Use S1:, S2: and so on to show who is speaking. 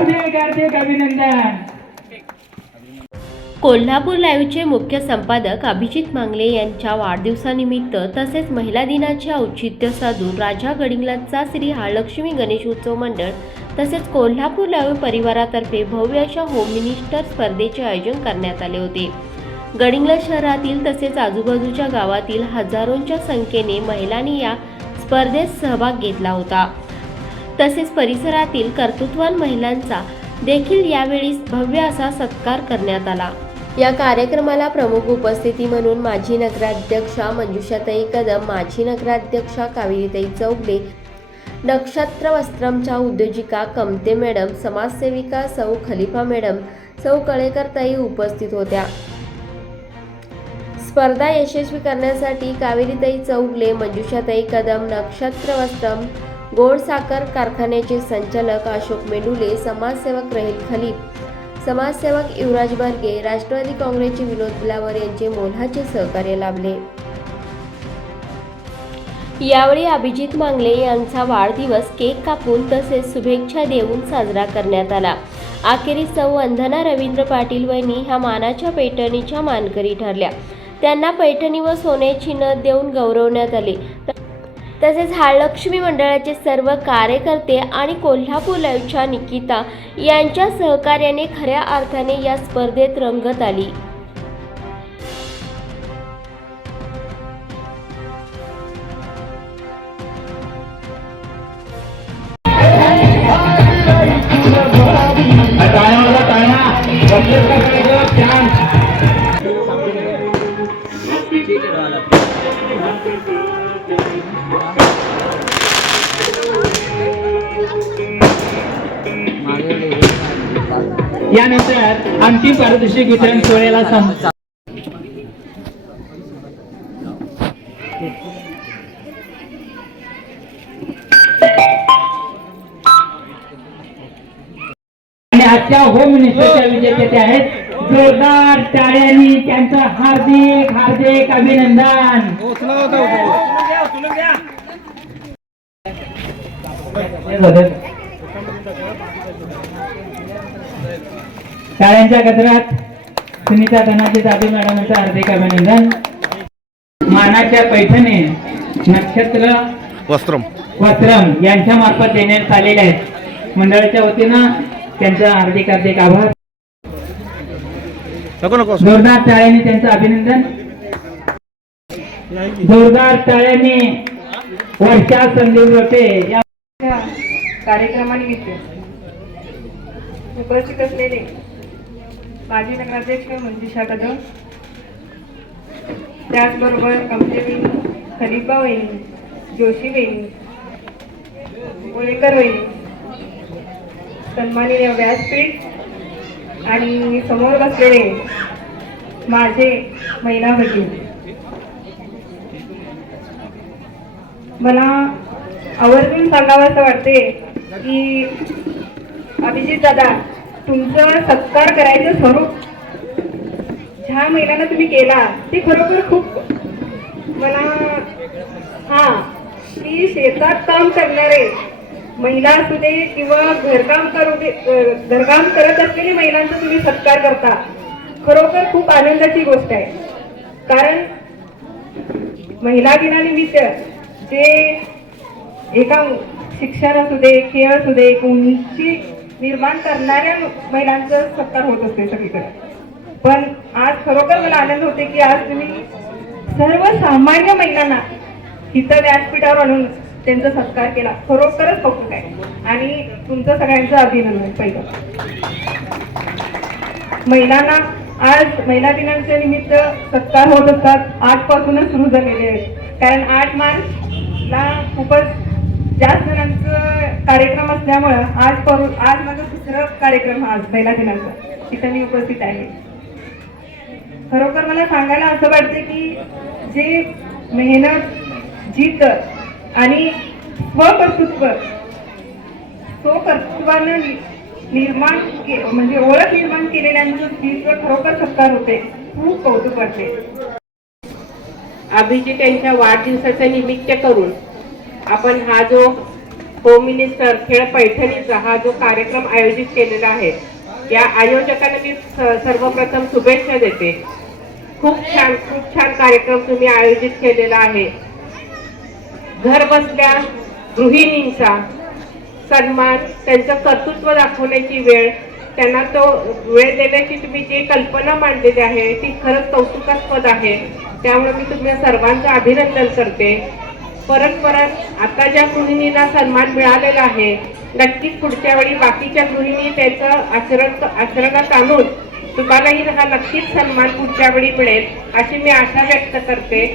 S1: हार्दिक हार्दिक अभिनंदन.
S2: कोल्हापूर लाईव्हचे मुख्य संपादक अभिजित मांगले यांच्या वाढदिवसानिमित्त तसेच महिला दिनाचे औचित्य साधून राजा गडिंगलाचा श्री हालक्ष्मी गणेश उत्सव मंडळ तसेच कोल्हापूर लाईव्ह परिवारातर्फे भव्य अशा होम मिनिस्टर स्पर्धेचे आयोजन करण्यात आले होते. गडिंगला शहरातील तसेच आजूबाजूच्या गावातील हजारोंच्या संख्येने महिलांनी या स्पर्धेत सहभाग घेतला होता. तसेच परिसरातील कर्तृत्वान महिलांचा देखील यावेळी भव्य असा सत्कार करण्यात आला. या कार्यक्रमाला प्रमुख उपस्थिती म्हणून माजी नगराध्यक्षा मंजुषाताई कदम माजी नगराध्यक्षा कावेरीताई चौगले नक्षत्र वस्त्रमच्या उद्योजिका कमते मॅडम समाजसेविका सौ खलिफा मॅडम सौ कळेकरताई उपस्थित होत्या. स्पर्धा यशस्वी करण्यासाठी कावेरीताई चौगले मंजुषाताई कदम नक्षत्र वस्त्रम गोड साखर कारखान्याचे संचालक अशोक मेंडुले समाजसेवक रहील खलीफ समाजसेवक युवराज बर्गे राष्ट्रवादी काँग्रेसचे विनोद बिलावर यांचे मोलाचे सहकार्य लाभले. यावेळी अभिजित मांगले यांचा वाढदिवस केक कापून तसेच शुभेच्छा देऊन साजरा करण्यात आला. अखेरीस सौ वंदना रवींद्र पाटील वहिनी ह्या मानाच्या पैठणीच्या मानकरी ठरल्या. त्यांना पैठणी व सोन्याची नथ देऊन गौरवण्यात आले. तसेच हालक्ष्मी मंडळाचे सर्व कार्यकर्ते आणि कोल्हापूर लाईव्हच्या निकिता यांच्या सहकार्याने खऱ्या अर्थाने या स्पर्धेत रंगत आली.
S1: यानंतर अंतिम पारितोषिक वितरण सोहळ्याला आणि आजच्या होम मिनिस्टरच्या विजेते ते आहेत जोरदार टाळ्यांनी त्यांचं हार्दिक हार्दिक अभिनंदन. टाळ्यांच्या गजरात सुनीता धनाजी जाधव मॅडम यांचं हार्दिक अभिनंदन. मानाच्या पैठणे नक्षत्र
S3: वस्त्रम.
S1: वस्त्रम यांच्या मार्फत देण्यात आलेले आहेत. मंडळाच्या वतीनं त्यांचं हार्दिक हार्दिक आभार.
S3: नको नको
S1: जोरदार टाळ्यांनी त्यांचं अभिनंदन. जोरदार टाळ्यांनी वर्षा संदीप रोटे या
S4: या कार्यक्रमानिमित्त उपस्थित असलेले माजी नगराध्यक्ष मंजुषा कदम. त्याचबरोबर कमलेबेन खलिफा वहिनी जोशी वहिनी कोळेकर वहिनी सन्मानिय व्यासपीठ आणि समोर बसलेले माझे महिला भगिनी मला आवर्जून सांगावं असं वाटते की अभिजित दादा तुमचं सत्कार करायचं स्वरूप ज्या महिलांना तुम्ही केला ते खरोखर खूप मला हा की शेतात काम करणारे महिला असू दे किंवा घरकाम करू दे घरकाम करत असलेल्या महिलांचा तुम्ही सत्कार करता खरोखर खूप आनंदाची गोष्ट आहे. कारण महिला दिनानिमित्त जे एका शिक्षण असू दे खेळ असू दे कोणची निर्माण करणाऱ्या महिलांचा सत्कार होत असते सगळीकडे. पण आज खरोखर मला आनंद होते की आज तुम्ही सर्वसामान्य महिलांना इथं व्यासपीठावर आणून त्यांचा सत्कार केला. खरोखरच कौतुक आहे आणि तुमचं सगळ्यांचं अभिनंदन पहिलं. महिलांना आज महिला दिनाच्या निमित्त सत्कार होत असतात. आजपासूनच सुरू झालेले आहेत. कारण आठ मार्चला खूपच जास्त जणांचं कार्यक्रम असल्यामुळं आज पर आज माझा दुसरा कार्यक्रम हा आज पहिला दिनाचा तिथं मी उपस्थित आहे. खरोखर मला सांगायला असं वाटतं की जे मेहनत जिद्द आणि स्वकर्तृत्व स्वकर्तृत्वानं निर्माण के- म्हणजे ओळख निर्माण केलेल्यांचं स्त्रीचं खरोखर सत्कार होते खूप कौतुक वाटते.
S5: अभिजित यांच्या वाढदिवसाचं निमित्त करून आपण हा जो
S3: होम मिनिस्टर खेळ पैठणीचा हा जो कार्यक्रम आयोजित केलेला आहे या आयोजकांना मी सर्वप्रथम शुभेच्छा देते. खूप छान खूप छान कार्यक्रम तुम्ही आयोजित केलेला आहे. घर बसल्या गृहिणींचा सन्मान त्यांचं कर्तृत्व दाखवण्याची वेळ त्यांना तो वेळ देण्याची तुम्ही जी कल्पना मांडलेली आहे ती खरंच कौतुकास्पद आहे. त्यामुळे मी तुम्ही सर्वांचं अभिनंदन करते. परत परत आता ज्या गृहिणीला सन्मान मिळालेला आहे नक्कीच पुढच्या वेळी बाकीच्या गृहिणी त्याचं आचरण आचरणात आणून तुम्हालाही हा नक्कीच सन्मान पुढच्या वेळी मिळेल अशी मी आशा व्यक्त करते.